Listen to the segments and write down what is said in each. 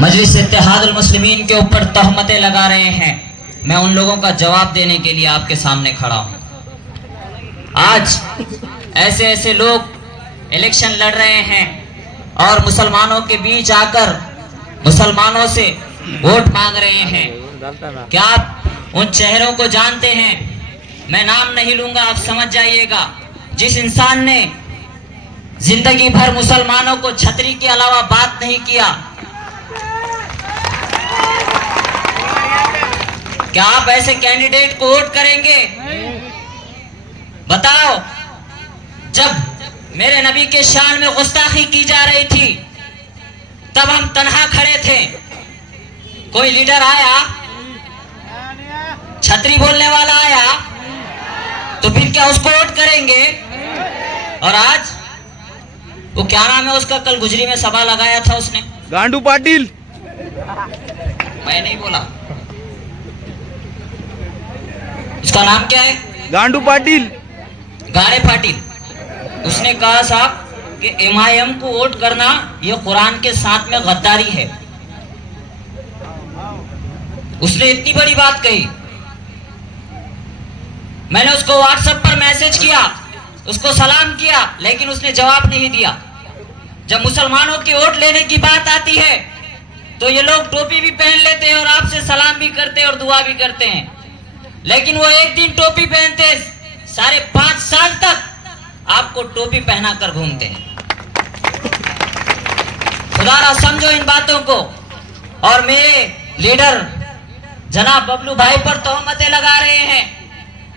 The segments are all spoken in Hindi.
मजलिस इत्तेहादुल मुस्लिमीन के ऊपर तहमतें लगा रहे हैं। मैं उन लोगों का जवाब देने के लिए आपके सामने खड़ा हूं। आज ऐसे ऐसे लोग इलेक्शन लड़ रहे हैं और मुसलमानों के बीच आकर मुसलमानों से वोट मांग रहे हैं। क्या आप उन चेहरों को जानते हैं? मैं नाम नहीं लूंगा, आप समझ जाइएगा। जिस इंसान ने जिंदगी भर मुसलमानों को छतरी के अलावा बात नहीं किया, क्या आप ऐसे कैंडिडेट को वोट करेंगे? बताओ, जब मेरे नबी के शान में गुस्ताखी की जा रही थी तब हम तन्हा खड़े थे। कोई लीडर आया, छतरी बोलने वाला आया, तो फिर क्या उसको वोट करेंगे? और आज वो क्या नाम है उसका, कल गुजरी में सभा लगाया था उसने, गांडू पाटिल। मैं नहीं बोला, उसका नाम क्या है? गांडू पाटिल, गाड़े पाटिल। उसने कहा साहब कि एमआईएम को वोट करना ये कुरान के साथ में गद्दारी है। उसने इतनी बड़ी बात कही। मैंने उसको व्हाट्सएप पर मैसेज किया, उसको सलाम किया, लेकिन उसने जवाब नहीं दिया। जब मुसलमानों की वोट लेने की बात आती है तो ये लोग टोपी भी पहन लेते हैं और आपसे सलाम भी करते हैं और दुआ भी करते हैं, लेकिन वो एक दिन टोपी पहनते, सारे 5 साल तक आपको टोपी पहना कर घूमते हैं। खुदारा समझो इन बातों को। और मेरे लीडर जनाब बबलू भाई पर तोहमतें लगा रहे हैं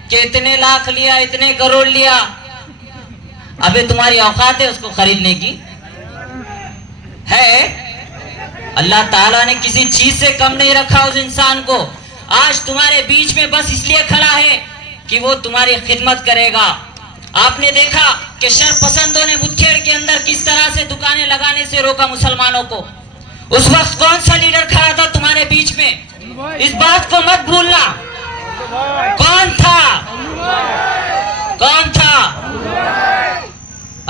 कि इतने लाख लिया, इतने करोड़ लिया। अबे तुम्हारी औकात है उसको खरीदने की? है? अल्लाह ताला ने किसी चीज से कम नहीं रखा उस इंसान को। आज तुम्हारे बीच में बस इसलिए खड़ा है कि वो तुम्हारी खिदमत करेगा। आपने देखा कि शरपसंदों ने मुठभेड़ के अंदर किस तरह से दुकानें लगाने से रोका मुसलमानों को। उस वक्त कौन सा लीडर खड़ा था तुम्हारे बीच में? इस बात को मत भूलना। कौन था? कौन था?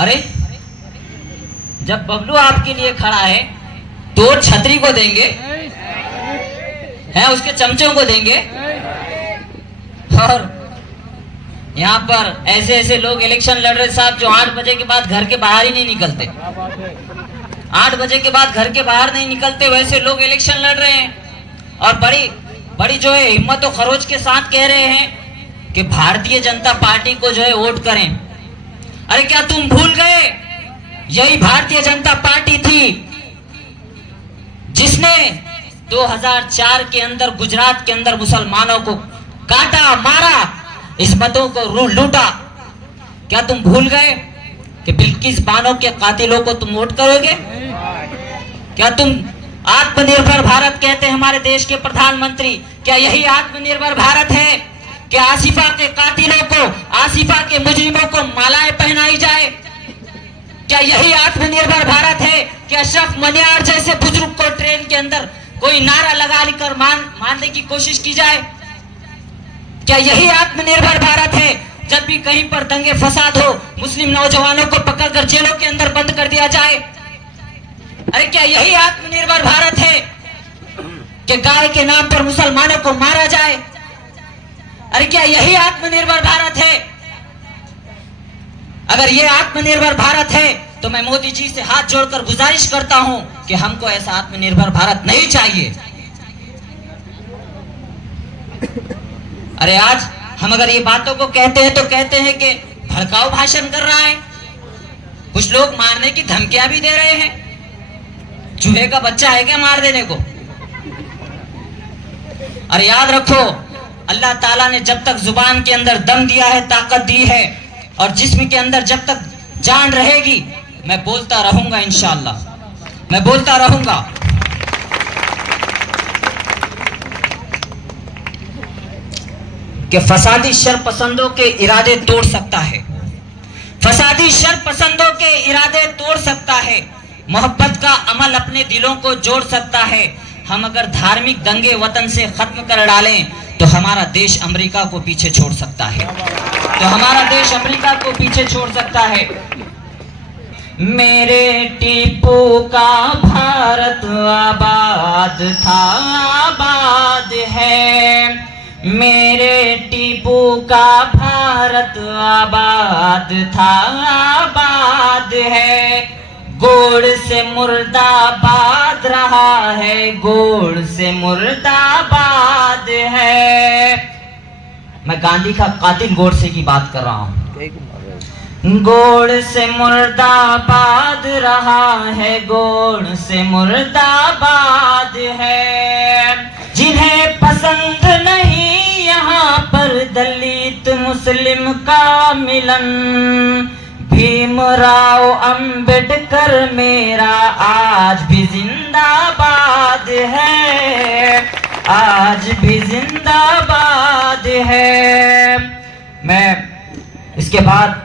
अरे जब बबलू आपके लिए खड़ा है तो छतरी को देंगे, है उसके चमचों को देंगे। और यहाँ पर ऐसे ऐसे लोग इलेक्शन लड़ रहे साहब जो 8 बजे के बाद घर के बाहर ही नहीं निकलते। 8 बजे के बाद घर के बाहर नहीं निकलते, वैसे लोग इलेक्शन लड़ रहे हैं और बड़ी बड़ी जो है हिम्मत और खरोच के साथ कह रहे हैं कि भारतीय जनता पार्टी को जो है वोट करें। अरे क्या तुम भूल गए? यही भारतीय जनता पार्टी थी जिसने 2004 के अंदर गुजरात के अंदर मुसलमानों को काटा, मारा, इस्मतों को लूटा। क्या तुम भूल गए कि बिल्किस बानो के कातिलों को तुम वोट करोगे? क्या तुम आत्मनिर्भर भारत कहते हैं हमारे देश के प्रधानमंत्री, क्या यही आत्मनिर्भर भारत है कि आसिफा के कातिलों को, आसिफा के मुजरिमों को मालाएं पहनाई जाए? क्या यही आत्मनिर्भर भारत है कि अशरफ मनियार जैसे बुजुर्ग को ट्रेन के अंदर कोई नारा लगा कर मारने की कोशिश की जाए? क्या यही आत्मनिर्भर भारत है जब भी कहीं पर दंगे फसाद हो मुस्लिम नौजवानों को पकड़कर जेलों के अंदर बंद कर दिया जाए? अरे क्या यही आत्मनिर्भर भारत है कि गाय के नाम पर मुसलमानों को मारा जाए? अरे क्या यही आत्मनिर्भर भारत है? अगर ये आत्मनिर्भर भारत है तो मैं मोदी जी से हाथ जोड़कर गुजारिश करता हूं कि हमको ऐसा आत्मनिर्भर भारत नहीं चाहिए। अरे आज हम अगर ये बातों को कहते हैं तो कहते हैं कि भड़काऊ भाषण कर रहा है। कुछ लोग मारने की धमकियां भी दे रहे हैं। चूहे का बच्चा है क्या मार देने को? अरे याद रखो, अल्लाह ताला ने जब तक जुबान के अंदर दम दिया है, ताकत दी है, और जिस्म के अंदर जब तक जान रहेगी, मैं बोलता रहूंगा इंशाअल्लाह, मैं बोलता रहूंगा। कि फसादी शरपसंदों के इरादे तोड़ सकता है, फसादी शरपसंदों के इरादे तोड़ सकता है, मोहब्बत का अमल अपने दिलों को जोड़ सकता है। हम अगर धार्मिक दंगे वतन से खत्म कर डालें तो हमारा देश अमेरिका को पीछे छोड़ सकता है, तो हमारा देश अमेरिका को पीछे छोड़ सकता है। मेरे टीपू का भारत आबाद आबाद था आबाद है, मेरे टीपू का भारत आबाद था आबाद है। गोड़ से मुर्दाबाद रहा है, गोड़ से मुर्दाबाद है। मैं गांधी का कातिल गोडसे की बात कर रहा हूं। गोड़ से मुर्दाबाद रहा है, गोड़ से मुर्दाबाद है। जिन्हें पसंद नहीं यहाँ पर दलित मुस्लिम का मिलन, भीमराव अंबेडकर मेरा आज भी जिंदाबाद है, आज भी जिंदाबाद है। मैं इसके बाद